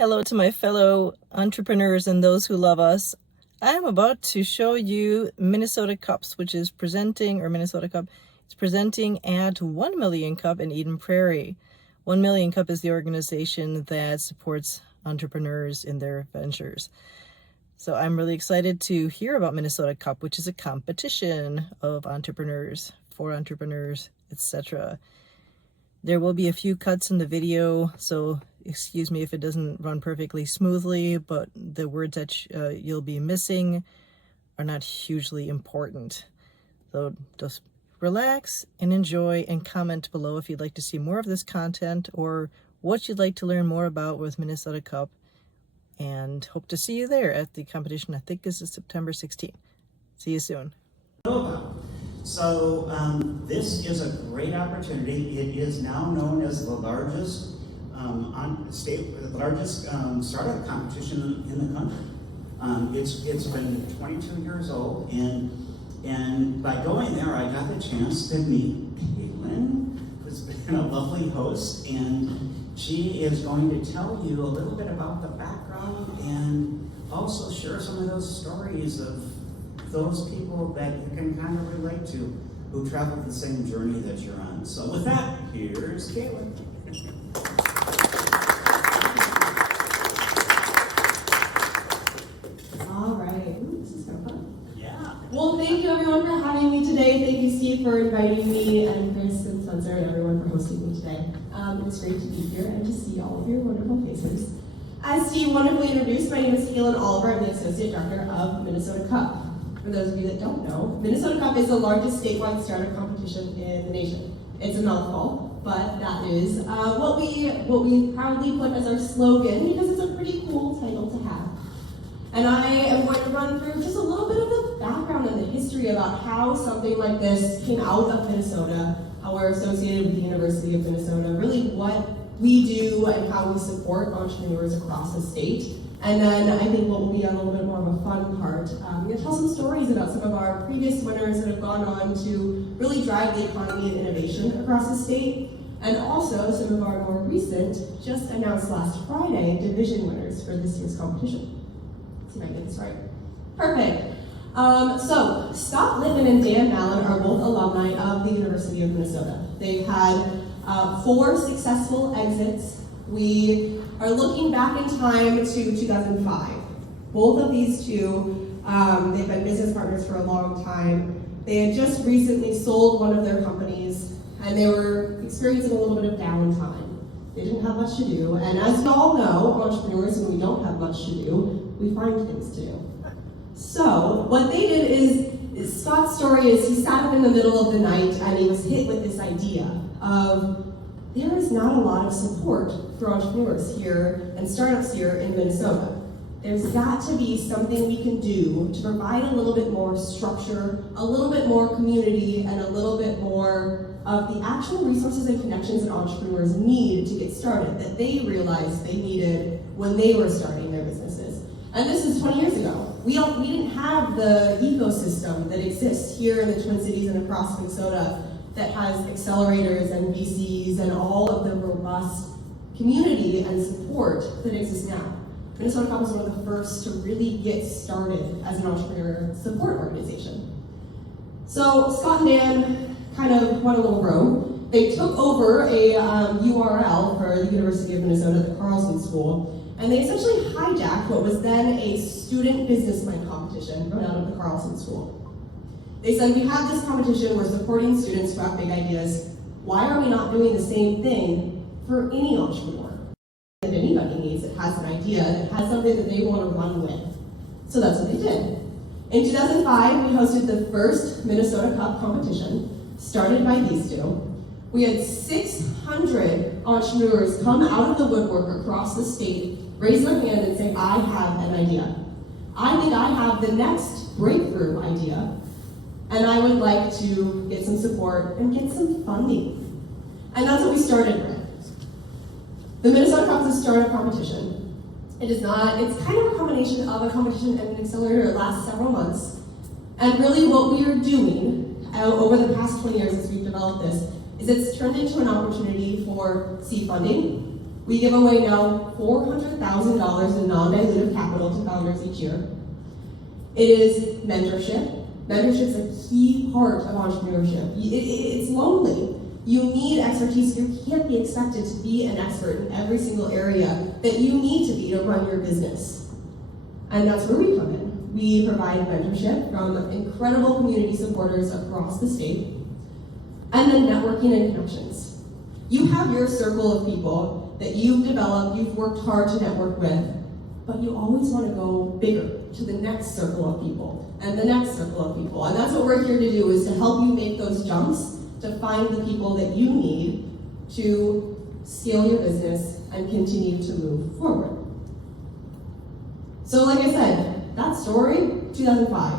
Hello to my fellow entrepreneurs and those who love us. I am about to show you MNCups, which is presenting, or MNCup is presenting at 1 MNCup in Eden Prairie. 1 MNCup is the organization that supports entrepreneurs in their ventures. So I'm really excited to hear about MNCup, which is a competition of entrepreneurs, for entrepreneurs, etc. There will be a few cuts in the video, so excuse me if it doesn't run perfectly smoothly, but the words that you'll be missing are not hugely important. So just relax and enjoy, and comment below if you'd like to see more of this content or what you'd like to learn more about with MNCup, and hope to see you there at the competition. I think this is September 16th. See you soon. So this is a great opportunity. It is now known as the largest startup competition in the country. It's been 22 years old, and by going there, I got the chance to meet Kailin, who's been a lovely host, and she is going to tell you a little bit about the background and also share some of those stories of those people that you can kind of relate to, who traveled the same journey that you're on. So with that, here's Kailin. All right, this is kind of fun. Yeah. Well, thank you everyone for having me today. Thank you, Steve, for inviting me, and Chris and Spencer and everyone for hosting me today. It's great to be here and to see all of your wonderful faces. As Steve wonderfully introduced, my name is Kailin Oliver. I'm the Associate Director of MNCup. For those of you that don't know, MNCup is the largest statewide startup competition in the nation. It's a mouthful, but that is what we proudly put as our slogan, because it's a pretty cool title to have. And I am going to run through just a little bit of the background and the history about how something like this came out of Minnesota, how we're associated with the University of Minnesota, really what we do and how we support entrepreneurs across the state. And then I think what will be a little bit more of a fun part, I'm going to tell some stories about some of our previous winners that have gone on to really drive the economy and innovation across the state, and also some of our more recent, just announced last Friday, division winners for this year's competition. Let's see if I get this right. Perfect. So Scott Littman and Dan Mallon are both alumni of the University of Minnesota. They've had 4 successful exits. We are looking back in time to 2005. Both of these two, they've been business partners for a long time. They had just recently sold one of their companies, and they were experiencing a little bit of downtime. They didn't have much to do, and as we all know, entrepreneurs, when we don't have much to do, we find things to do. So what they did is Scott's story is he sat up in the middle of the night and he was hit with this idea of, there is not a lot of support for entrepreneurs here and startups here in Minnesota. There's got to be something we can do to provide a little bit more structure, a little bit more community, and a little bit more of the actual resources and connections that entrepreneurs need to get started, that they realized they needed when they were starting their businesses. And this is 20 years ago. We didn't have the ecosystem that exists here in the Twin Cities and across Minnesota that has accelerators and VCs and all of the robust community and support that exists now. MNCup was one of the first to really get started as an entrepreneur support organization. So Scott and Dan kind of went a little rogue. They took over a URL for the University of Minnesota, the Carlson School, and they essentially hijacked what was then a student business plan competition run out of the Carlson School. They said, we have this competition, we're supporting students who have big ideas. Why are we not doing the same thing for any entrepreneur that anybody needs that has an idea, that has something that they want to run with? So that's what they did. In 2005, we hosted the first MNCup competition, started by these two. We had 600 entrepreneurs come out of the woodwork across the state, raise their hand and say, I have an idea. I think I have the next breakthrough idea, and I would like to get some support and get some funding. And that's what we started with. The MNCup is a startup competition. It's kind of a combination of a competition and an accelerator. It lasts several months. And really what we are doing over the past 20 years as we've developed this is it's turned into an opportunity for seed funding. We give away now $400,000 in non-dilutive capital to founders each year. It is mentorship. Mentorship is a key part of entrepreneurship. It's lonely. You need expertise. You can't be expected to be an expert in every single area that you need to be to run your business. And that's where we come in. We provide mentorship from incredible community supporters across the state, and then networking and connections. You have your circle of people that you've developed, you've worked hard to network with, but you always want to go bigger to the next circle of people and the next circle of people. And that's what we're here to do, is to help you make those jumps to find the people that you need to scale your business and continue to move forward. So like I said, that story, 2005.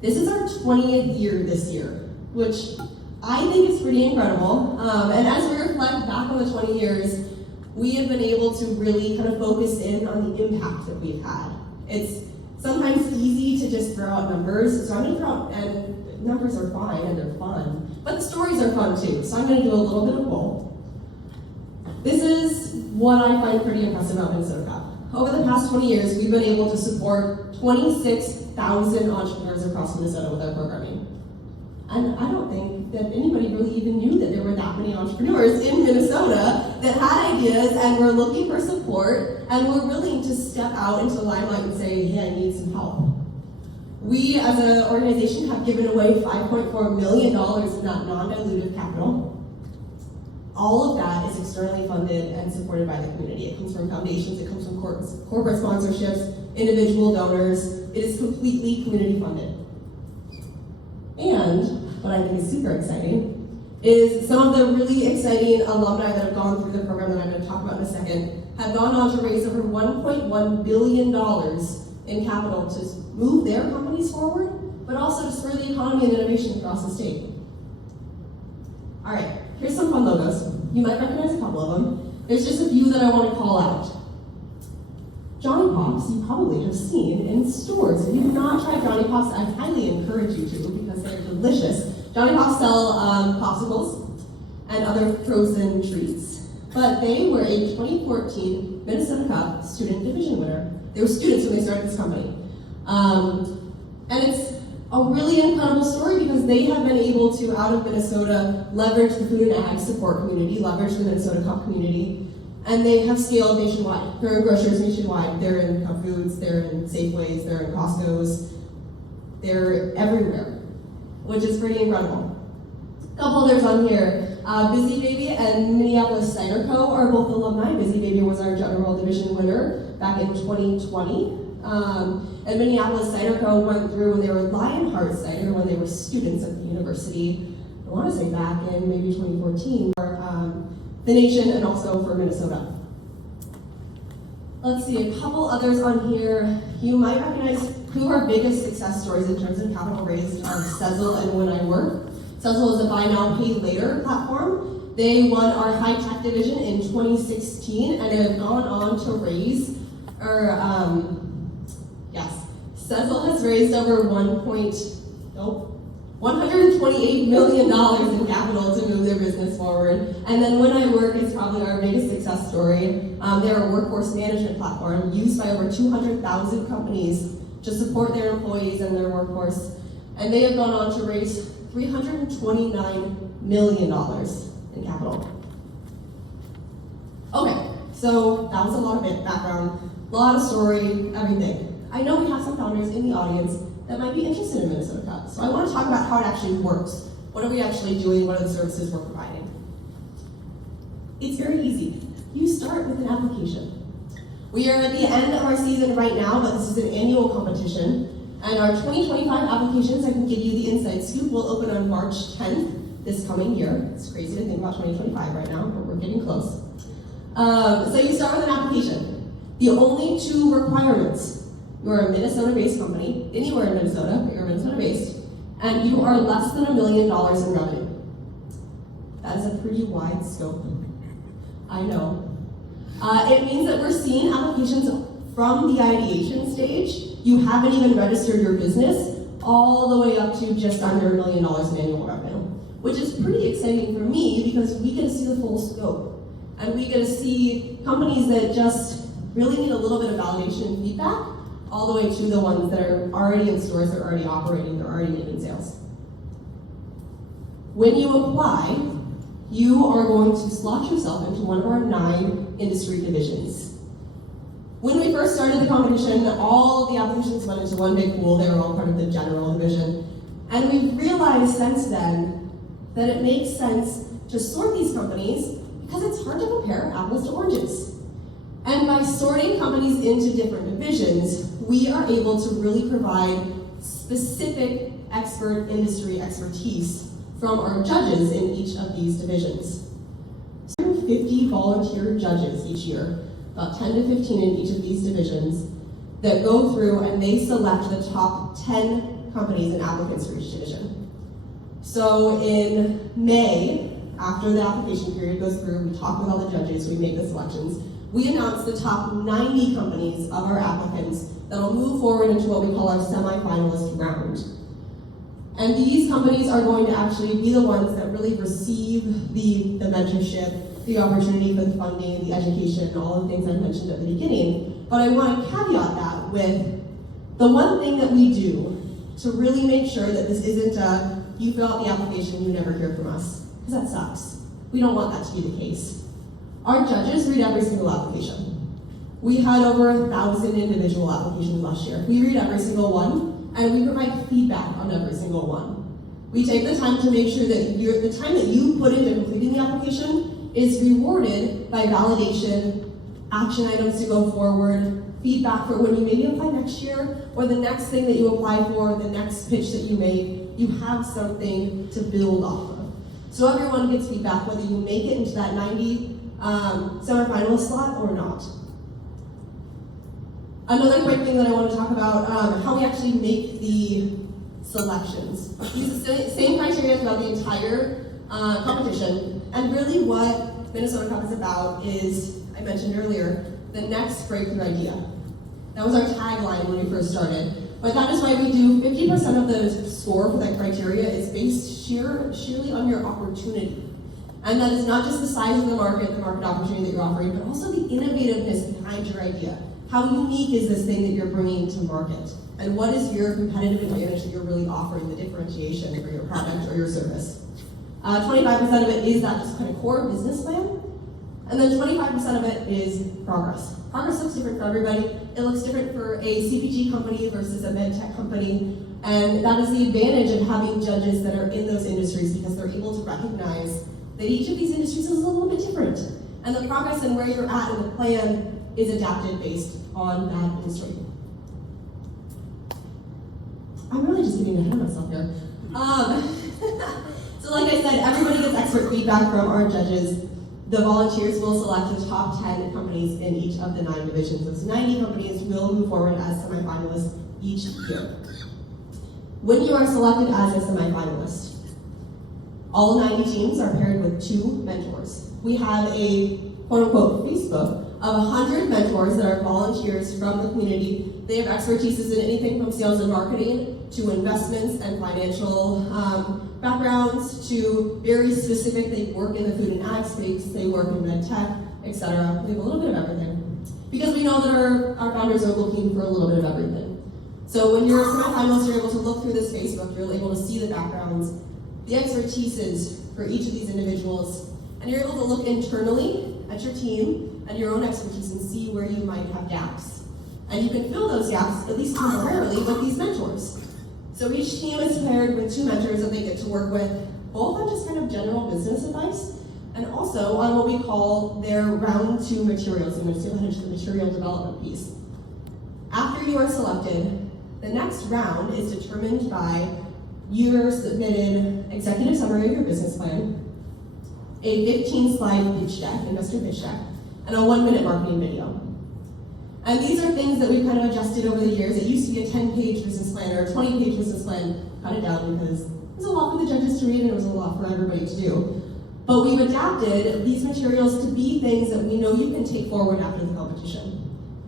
This is our 20th year this year, which I think is pretty incredible. And as we reflect back on the 20 years, we have been able to really kind of focus in on the impact that we've had. It's sometimes easy to just throw out numbers, so I'm going to throw out, and numbers are fine and they're fun, but the stories are fun too, so I'm going to do a little bit of both. This is what I find pretty impressive about MNCup. Over the past 20 years, we've been able to support 26,000 entrepreneurs across Minnesota with our programming. And I don't think that anybody really even knew that there were that many entrepreneurs in Minnesota that had ideas and were looking for support and were willing to step out into the limelight and say, hey, I need some help. We, as an organization, have given away $5.4 million in that non-dilutive capital. All of that is externally funded and supported by the community. It comes from foundations, it comes from corporate sponsorships, individual donors. It is completely community funded. And what I think is super exciting is some of the really exciting alumni that have gone through the program that I'm going to talk about in a second have gone on to raise over $1.1 billion in capital to move their companies forward, but also to spur the economy and innovation across the state. All right, here's some fun logos. You might recognize a couple of them. There's just a few that I want to call out. Johnny Pops, you probably have seen in stores. If you've not tried Johnny Pops, I highly encourage you to, because they're delicious. Johnny Pops sell popsicles and other frozen treats. But they were a 2014 MNCup student division winner. They were students when they started this company. And it's a really incredible story because they have been able to, out of Minnesota, leverage the food and ag support community, leverage the MNCup community, and they have scaled nationwide. They're in grocers nationwide. They're in Cup Foods, they're in Safeways, they're in Costco's. They're everywhere, which is pretty incredible. A couple others on here. Busy Baby and Minneapolis Cider Co. are both alumni. Busy Baby was our general division winner back in 2020. And Minneapolis Cider Co. went through when they were Lionheart Cider, when they were students at the university, I want to say back in maybe 2014, for the nation and also for Minnesota. Let's see, a couple others on here. You might recognize who our biggest success stories in terms of capital raised are Sezzle and When I Work. Sezzle is a buy now, pay later platform. They won our high-tech division in 2016 and have gone on to raise, Sezzle has raised over $128 million in capital to move their business forward. And then When I Work is probably our biggest success story. They're a workforce management platform used by over 200,000 companies to support their employees and their workforce. And they have gone on to raise $329 million in capital. Okay, so that was a lot of background, a lot of story, everything. I know we have some founders in the audience that might be interested in MNCup, so I want to talk about how it actually works. What are we actually doing? What are the services we're providing? It's very easy. You start with an application. We are at the end of our season right now, but this is an annual competition. And our 2025 applications, I can give you the inside scoop, will open on March 10th this coming year. It's crazy to think about 2025 right now, but we're getting close. So you start with an application. The only two requirements: you're a Minnesota-based company, anywhere in Minnesota, but you're Minnesota-based, and you are less than $1 million in revenue. That is a pretty wide scope. I know. It means that we're seeing applications from the ideation stage. You haven't even registered your business, all the way up to just under $1 million in annual revenue, which is pretty exciting for me because we get to see the full scope. And we get to see companies that just really need a little bit of validation and feedback, all the way to the ones that are already in stores, they're already operating, they're already making sales. When you apply, you are going to slot yourself into one of our 9 industry divisions. When we first started the competition, all of the applications went into one big pool. They were all part of the general division. And we've realized since then that it makes sense to sort these companies because it's hard to compare apples to oranges. And by sorting companies into different divisions, we are able to really provide specific expert industry expertise from our judges in each of these divisions. 50 volunteer judges each year, about 10 to 15 in each of these divisions, that go through and they select the top 10 companies and applicants for each division. So in May, after the application period goes through, we talk with all the judges, we make the selections, we announce the top 90 companies of our applicants that will move forward into what we call our semi-finalist round. And these companies are going to actually be the ones that really receive the mentorship, the opportunity for the funding, the education, all the things I mentioned at the beginning. But I want to caveat that with the one thing that we do to really make sure that this isn't a, you fill out the application, you never hear from us, because that sucks. We don't want that to be the case. Our judges read every single application. We had over 1,000 individual applications last year. We read every single one, and we provide feedback on every single one. We take the time to make sure that the time that you put into completing the application is rewarded by validation, action items to go forward, feedback for when you maybe apply next year, or the next thing that you apply for, the next pitch that you make, you have something to build off of. So everyone gets feedback whether you make it into that 90 semifinalist slot or not. Another quick thing that I want to talk about, how we actually make the selections. Use the same criteria throughout the entire competition, and really what MNCup is about is, I mentioned earlier, the next breakthrough idea. That was our tagline when we first started. But that is why we do 50% of the score for that criteria is based sheerly on your opportunity. And that is not just the size of the market opportunity that you're offering, but also the innovativeness behind your idea. How unique is this thing that you're bringing to market? And what is your competitive advantage that you're really offering, the differentiation for your product or your service? 25% of it is that just kind of core business plan. And then 25% of it is progress. Progress looks different for everybody. It looks different for a CPG company versus a med tech company. And that is the advantage of having judges that are in those industries, because they're able to recognize that each of these industries is a little bit different. And the progress and where you're at in the plan is adapted based on that industry. I'm really just getting ahead of myself here. So like I said, everybody gets expert feedback from our judges. The volunteers will select the top 10 companies in each of the 9 divisions. Those 90 companies will move forward as semifinalists each year. When you are selected as a semifinalist, all 90 teams are paired with 2 mentors. We have a quote-unquote Facebook of 100 mentors that are volunteers from the community. They have expertise in anything from sales and marketing to investments and financial backgrounds to very specific. They work in the food and ag space, they work in med tech, etc. We have a little bit of everything. Because we know that our founders are looking for a little bit of everything. So when you're a semifinalist, you're able to look through this Facebook, you're able to see the backgrounds, the expertises for each of these individuals, and you're able to look internally at your team and your own expertise and see where you might have gaps. And you can fill those gaps, at least temporarily, with these mentors. So each team is paired with 2 mentors that they get to work with, both on just kind of general business advice, and also on what we call their round 2 materials. I'm going to see the material development piece. After you are selected, the next round is determined by your submitted executive summary of your business plan, a 15-slide pitch deck, investor pitch deck, and a 1-minute marketing video. And these are things that we've kind of adjusted over the years. It used to be a 10-page business plan or a 20-page business plan. Cut it down because it was a lot for the judges to read and it was a lot for everybody to do. But we've adapted these materials to be things that we know you can take forward after the competition.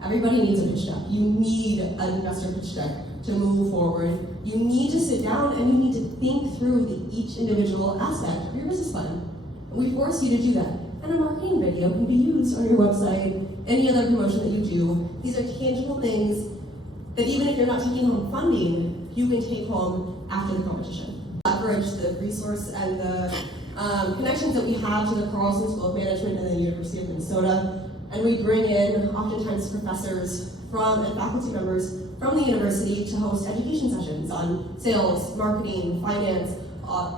Everybody needs a pitch deck. You need an investor pitch deck to move forward. You need to sit down and you need to think through each individual aspect of your business plan. And we force you to do that. and a marketing video can be used on your website, any other promotion that you do. These are tangible things that even if you're not taking home funding, you can take home after the competition. Leverage the resource and the connections that we have to the Carlson School of Management and the University of Minnesota, and we bring in oftentimes professors and faculty members from the university to host education sessions on sales, marketing, finance,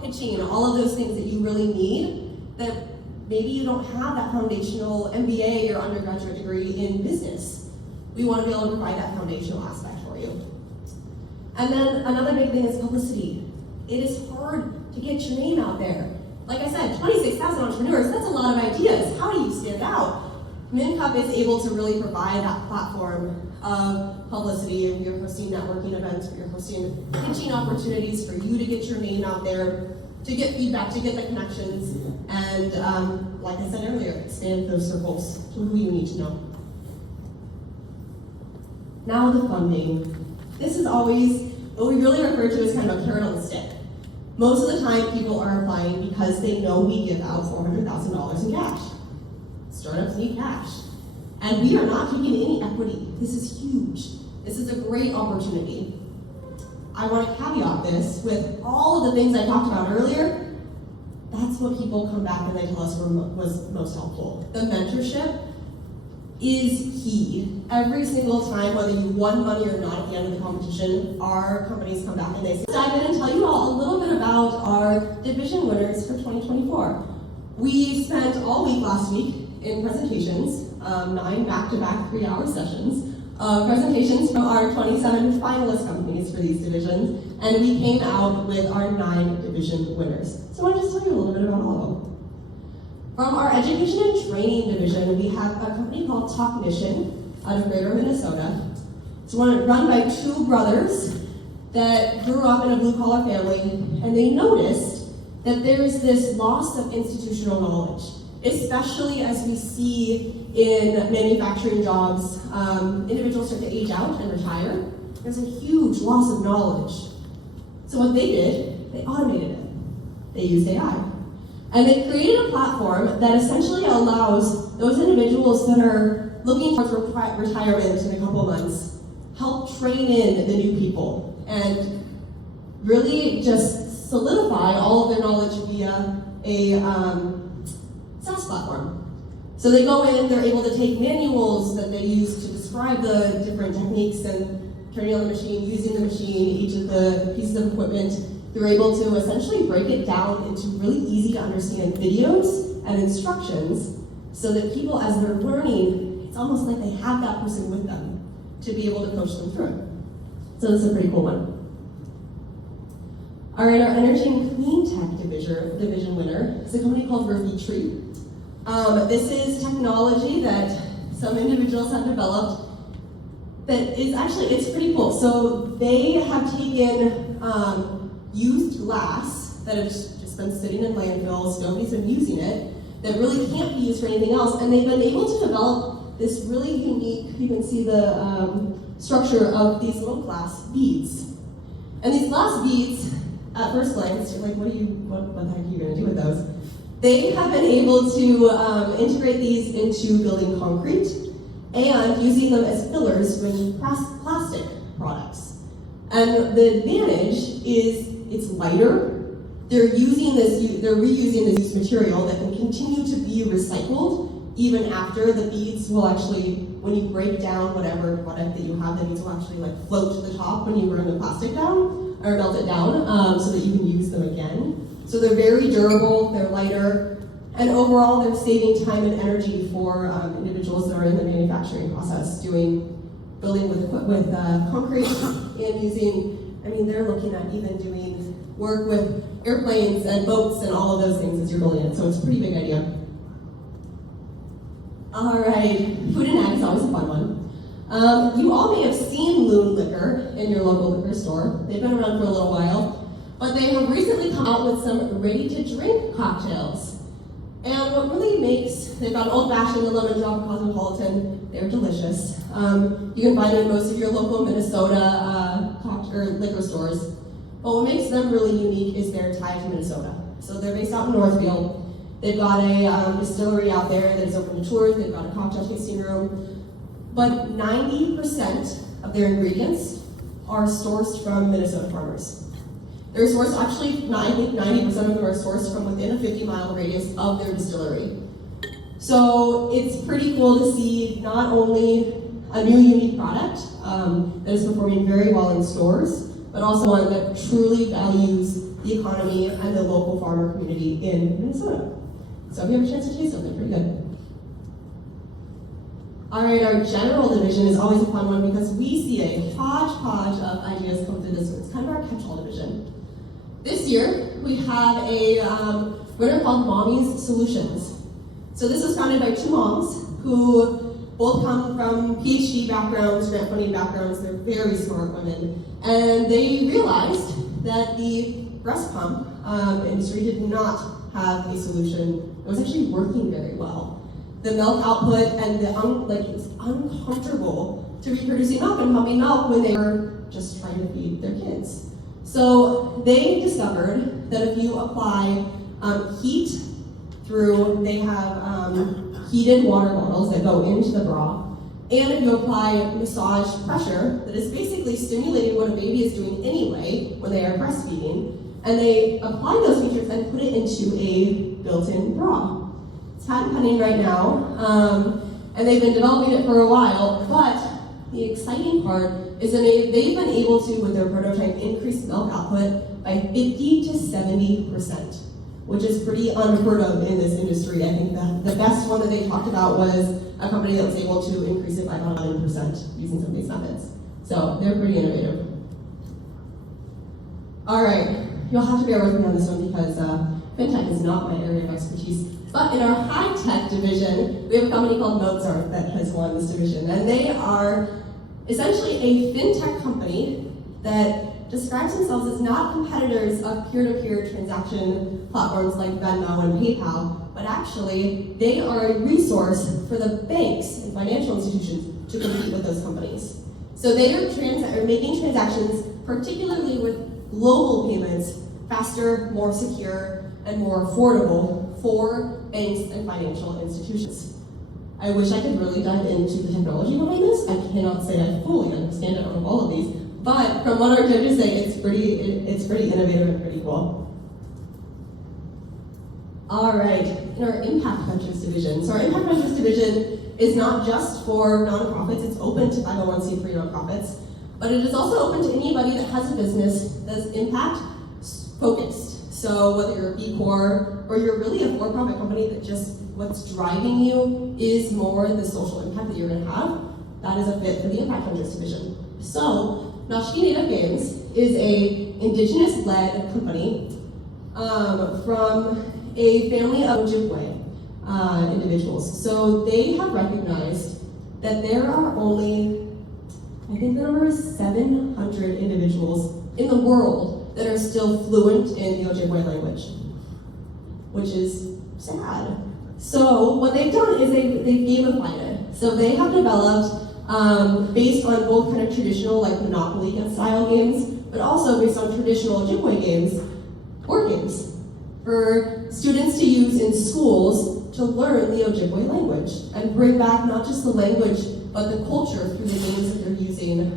pitching, all of those things that you really need that maybe you don't have that foundational MBA or undergraduate degree in business. We want to be able to provide that foundational aspect for you. And then another big thing is publicity. It is hard to get your name out there. Like I said, 26,000 entrepreneurs, that's a lot of ideas. How do you stand out? MNCup is able to really provide that platform of publicity. We're hosting networking events, we're hosting pitching opportunities for you to get your name out there, to get feedback, to get the connections, and like I said earlier, expand those circles to who you need to know. Now the funding. This is always what we really refer to as kind of a carrot on the stick. Most of the time people are applying because they know we give out $400,000 in cash. Startups need cash. And we are not taking any equity. This is huge. This is a great opportunity. I want to caveat this with all of the things I talked about earlier. That's what people come back and they tell us was most helpful. The mentorship is key. Every single time, whether you won money or not at the end of the competition, our companies come back and they say, dive in and tell you all a little bit about our division winners for 2024. We spent all week last week in presentations, 9 back-to-back 3-hour sessions, presentations from our 27 finalist companies for these divisions, and we came out with our 9 division winners. So I want to just tell you a little bit about all of them. From our education and training division, we have a company called Talkmission out of Greater Minnesota. It's run by 2 brothers that grew up in a blue-collar family, and they noticed that there's this loss of institutional knowledge, especially as we see in manufacturing jobs. Individuals start to age out and retire. There's a huge loss of knowledge. So what they did, they automated it. They used AI. And they created a platform that essentially allows those individuals that are looking towards retirement in a couple of months, help train in the new people, and really just solidify all of their knowledge via a SaaS platform. So they go in, they're able to take manuals that they use to describe the different techniques and turning on the machine, using the machine, each of the pieces of equipment. They're able to essentially break it down into really easy to understand videos and instructions so that people, as they're learning, it's almost like they have that person with them to be able to coach them through it. So this is a pretty cool one. Our energy and clean tech division winner is a company called Vnoucek. This is technology that some individuals have developed that is actually, it's pretty cool. So they have taken used glass that has just been sitting in landfills, nobody's been using it, that really can't be used for anything else, and they've been able to develop this really unique, you can see the structure of these little glass beads. And these glass beads, at first glance, you're like, what the heck are you gonna do with those? They have been able to integrate these into building concrete and using them as fillers with plastic products. And the advantage is it's lighter. They're reusing this used material that can continue to be recycled even after the beads will actually, when you break down whatever product that you have, the beads will actually like float to the top when you burn the plastic down or melt it down so that you can use them again. So they're very durable, they're lighter, and overall they're saving time and energy for individuals that are in the manufacturing process building with concrete and using, they're looking at even doing work with airplanes and boats and all of those things as you're building it, so it's a pretty big idea. All right, food and ag is always a fun one. You all may have seen Loon Liquor in your local liquor store. They've been around for a little while, but they have recently come out with some ready-to-drink cocktails. And what really they've got Old Fashioned, the Lemon Drop, Cosmopolitan. They're delicious. You can find them in most of your local Minnesota liquor stores. But what makes them really unique is their tie to Minnesota. So they're based out in Northfield, They've got a distillery out there that is open to tours. They've got a cocktail tasting room. But 90% of their ingredients are sourced from Minnesota farmers. They're sourced, actually, I think 90% of them are sourced from within a 50-mile radius of their distillery. So it's pretty cool to see not only a new unique product that is performing very well in stores, but also one that truly values the economy and the local farmer community in Minnesota. So if you have a chance to taste something, pretty good. All right, our general division is always a fun one because we see a hodgepodge of ideas come through this one. It's kind of our catch-all division. This year, we have we're going to call Mommy's Solutions. So this was founded by two moms who both come from PhD backgrounds, grant funding backgrounds. They're very smart women. And they realized that the breast pump industry did not have a solution that was actually working very well. The milk output and it's uncomfortable to be producing milk and pumping milk when they were just trying to feed their kids. So they discovered that if you apply heat through, they have heated water bottles that go into the bra, and if you apply massage pressure, that is basically stimulating what a baby is doing anyway when they are breastfeeding, and they apply those features and put it into a built-in bra. It's patent pending right now, and they've been developing it for a while, but the exciting part is that they've been able to, with their prototype, increase milk output by 50 to 70%, which is pretty unheard of in this industry. I think the best one that they talked about was a company that was able to increase it by about 11% using some of these methods. So they're pretty innovative. All right, you'll have to bear with me on this one because fintech is not my area of expertise. But in our high-tech division, we have a company called Vnoucek that has won this division. And they are essentially a fintech company that describes themselves as not competitors of peer-to-peer transaction platforms like Venmo and PayPal, but actually they are a resource for the banks and financial institutions to compete with those companies. So they are making transactions, particularly with global payments, faster, more secure, and more affordable for banks and financial institutions. I wish I could really dive into the technology behind this. I cannot say I fully understand it on all of these, but from what our judges say, it's pretty innovative and pretty cool. All right, in our Impact Ventures division. So our Impact Ventures division is not just for nonprofits, it's open to 501c3 nonprofits, but it is also open to anybody that has a business that's impact focused. So whether you're a B Corp or you're really a for-profit company that just what's driving you is more the social impact that you're going to have, that is a fit for the Impact Ventures division. So Vnoucek Native Games is a indigenous-led company from a family of Ojibwe individuals. So they have recognized that there are only, I think the number is 700 individuals in the world that are still fluent in the Ojibwe language, which is sad. So what they've done is they've gamified it. So they have developed, based on both kind of traditional like Monopoly style games, but also based on traditional Ojibwe games, board games, for students to use in schools to learn the Ojibwe language and bring back not just the language, but the culture through the games that they're using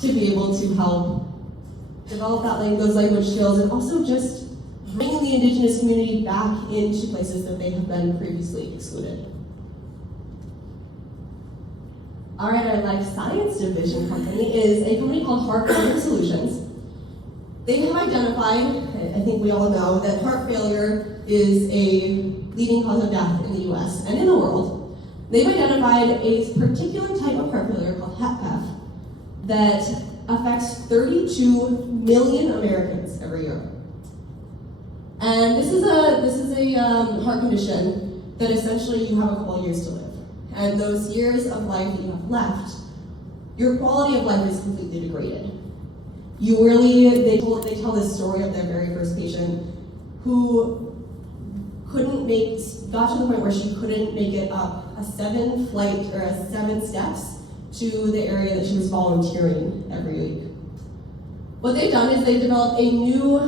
to be able to help develop those language skills, and also just bringing the indigenous community back into places that they have been previously excluded. All right, our life science division company is a company called Heart Failure Solutions. They have identified, I think we all know, that heart failure is a leading cause of death in the US and in the world. They've identified a particular type of heart failure called HFpEF that affects 32 million Americans every year. And this is a heart condition that essentially you have a couple years to live. And those years of life that you have left, your quality of life is completely degraded. They tell this story of their very first patient who got to the point where she couldn't make it up a 7 steps to the area that she was volunteering every week. What they've done is they've developed a new,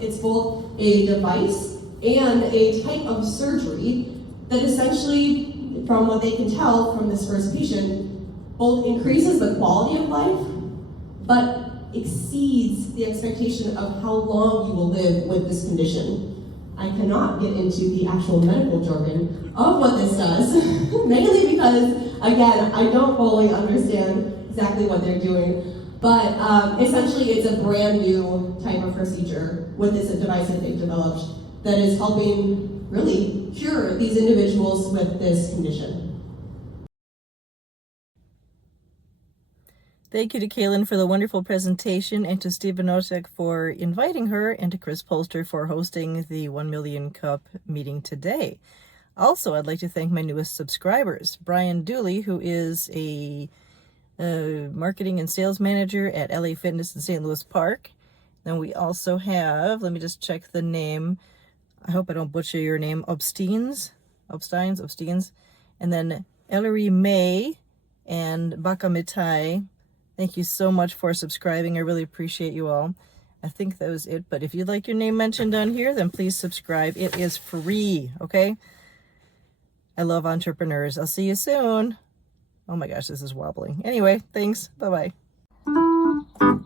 it's both a device and a type of surgery that essentially, from what they can tell from this first patient, both increases the quality of life, but exceeds the expectation of how long you will live with this condition. I cannot get into the actual medical jargon of what this does, mainly because, again, I don't fully understand exactly what they're doing, but essentially it's a brand new type of procedure with this device that they've developed that is helping really cure these individuals with this condition. Thank you to Kailin for the wonderful presentation, and to Steve Vnoucek for inviting her, and to Chris Polster for hosting the 1 Million Cup meeting today. Also, I'd like to thank my newest subscribers, Brian Dooley, who is a marketing and sales manager at LA Fitness in St. Louis Park. Then we also have, let me just check the name, I hope I don't butcher your name, Obsteins, and then Ellery May and Baka Mitai. Thank you so much for subscribing. I really appreciate you all. I think that was it, but if you'd like your name mentioned on here, then please subscribe. It is free, okay? I love entrepreneurs. I'll see you soon. Oh my gosh, this is wobbling. Anyway, thanks. Bye-bye.